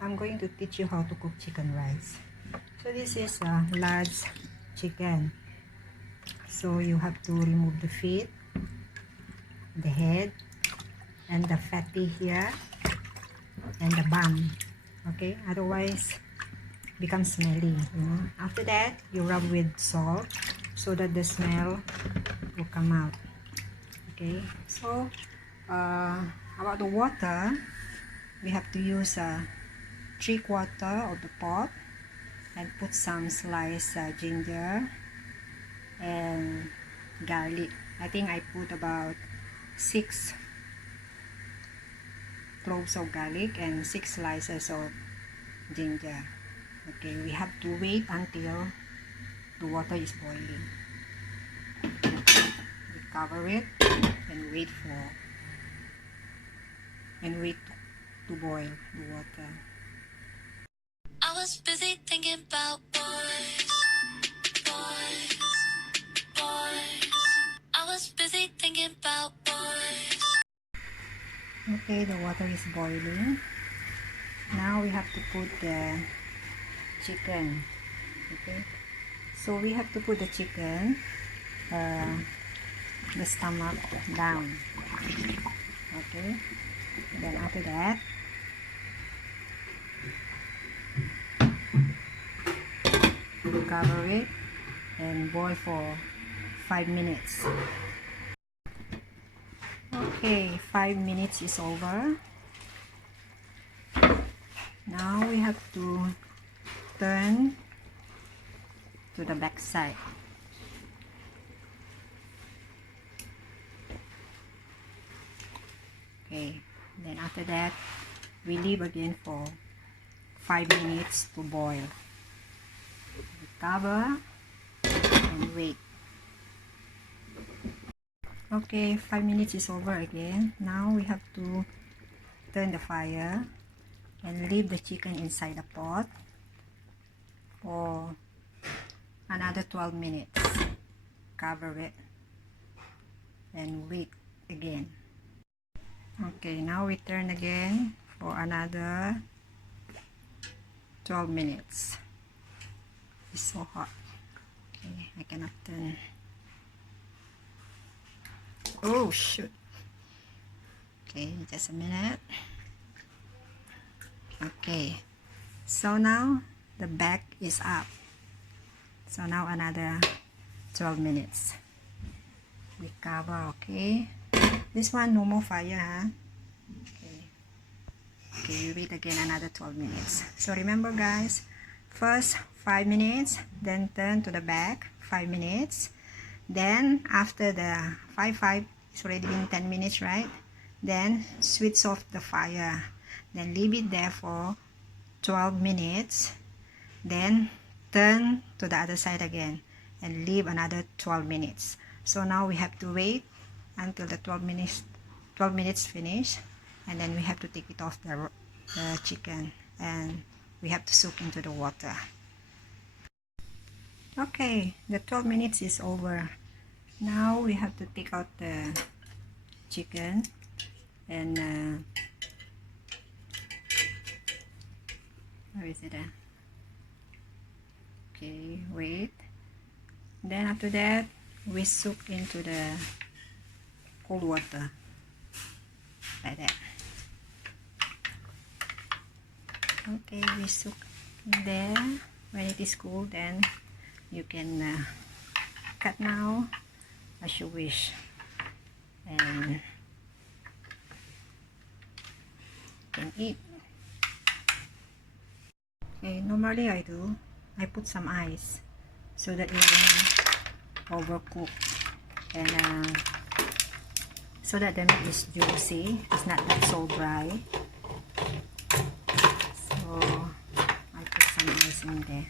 I'm going to teach you how to cook chicken rice. So this is a large chicken. So you have to remove the feet, the head, and the fatty here, and the bum. Okay, otherwise becomes smelly, you know. After that, you rub with salt so that the smell will come out. Okay, so about the water, we have to use 3/4 of the pot and put some sliced ginger and garlic. I think I put about 6 cloves of garlic and 6 slices of ginger. Okay, we have to wait until the water is boiling. We cover it and wait to boil the water. I was busy thinking about boys, boys, boys. I was busy thinking about boys. Okay, the water is boiling. Now we have to put the chicken. Okay, so we have to put the chicken, the stomach down. Okay, then after that, we cover it and boil for 5 minutes. Okay, 5 minutes is over. Now we have to turn to the back side. Okay, then after that, we leave again for 5 minutes to boil. We cover and wait. Okay, 5 minutes is over again. Now we have to turn the fire and leave the chicken inside the pot for another 12 minutes. Cover it and wait again. Okay, now we turn again for another 12 minutes. It's so hot. Okay, I cannot turn. Oh shoot. Okay, just a minute. Okay, so now the back is up. So now another 12 minutes. We cover. Okay, this one no more fire, huh? Okay, we wait again another 12 minutes. So remember guys, first 5 minutes, then turn to the back 5 minutes, then after the 5 it's already been 10 minutes, right? Then switch off the fire, then leave it there for 12 minutes, then turn to the other side again and leave another 12 minutes. So now we have to wait until the 12 minutes finish, and then we have to take it off the chicken and we have to soak into the water. Okay, the 12 minutes is over. Now we have to take out the chicken and where is it? Okay, wait. Then after that, we soak into the cold water like that. Okay, we soak in there. When it is cool, then you can cut now as you wish, and you can eat. Okay, normally I put some ice so that it won't overcook, and so that the meat is juicy. It's not that so dry. So I put some ice in there.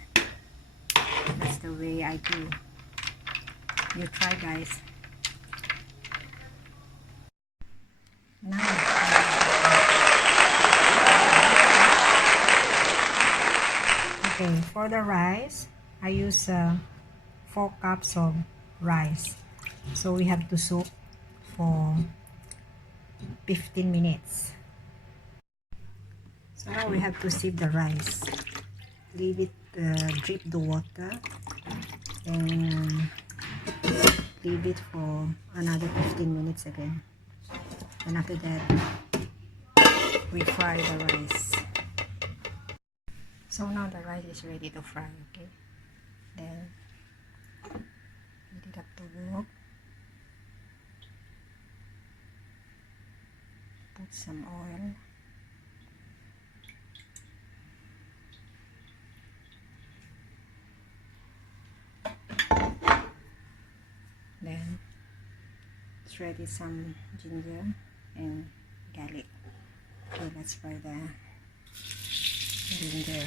That's the way I do. You try, guys. Now okay, for the rice I use 4 cups of rice. So we have to soak for 15 minutes. So now we have to sieve the rice. Leave it, drip the water, and leave it for another 15 minutes again. And after that, we fry the rice. So now the rice is ready to fry, okay? Then heat it up to wok. Put some oil. Then shred some ginger and garlic. Okay, let's fry the ginger.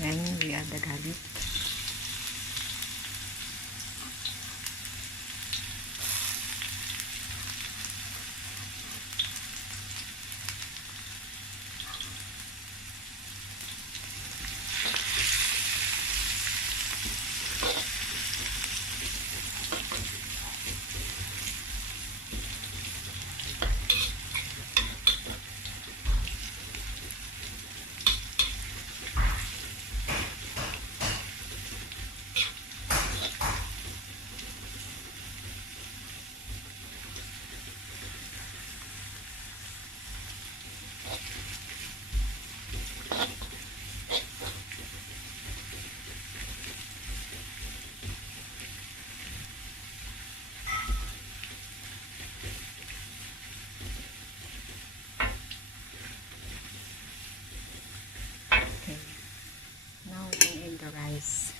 Then we add the garlic. Okay, now we can add the rice.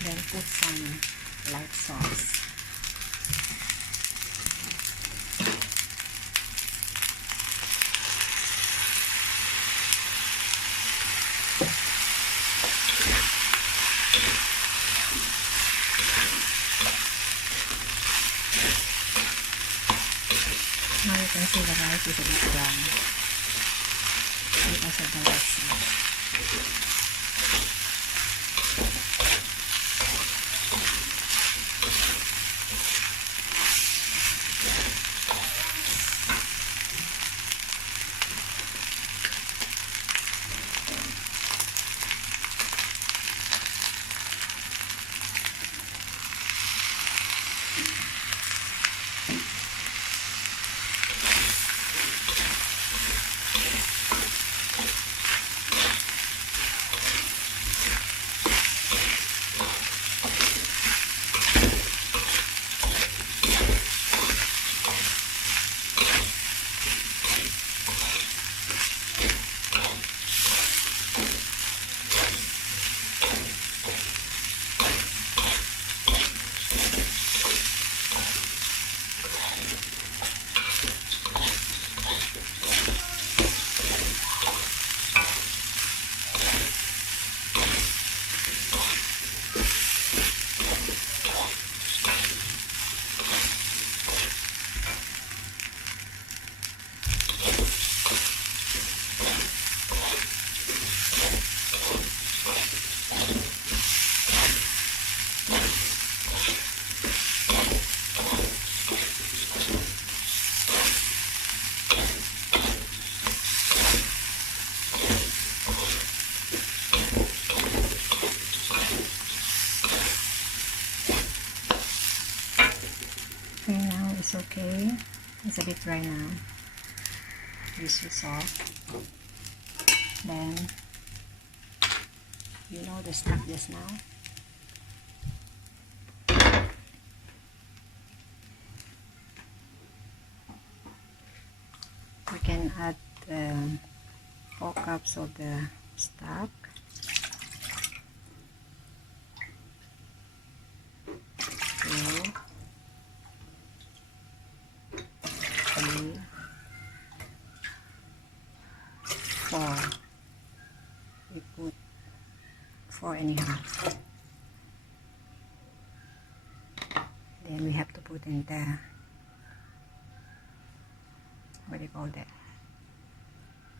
Then put some light sauce. Now you can see the rice is a bit brown because of the rice sauce. Okay, now it's okay. It's a bit dry now. This is soft. Then you know the stuff just now. We can add 4 cups of the stock. 2, 3, 4. We put 4.5. Then we have to put in the, what do you call that,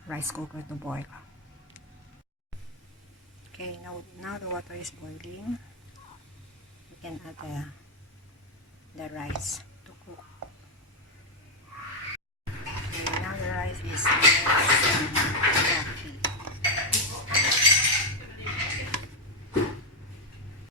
rice cooker to boil. Okay, now the water is boiling. We can add the rice to cook.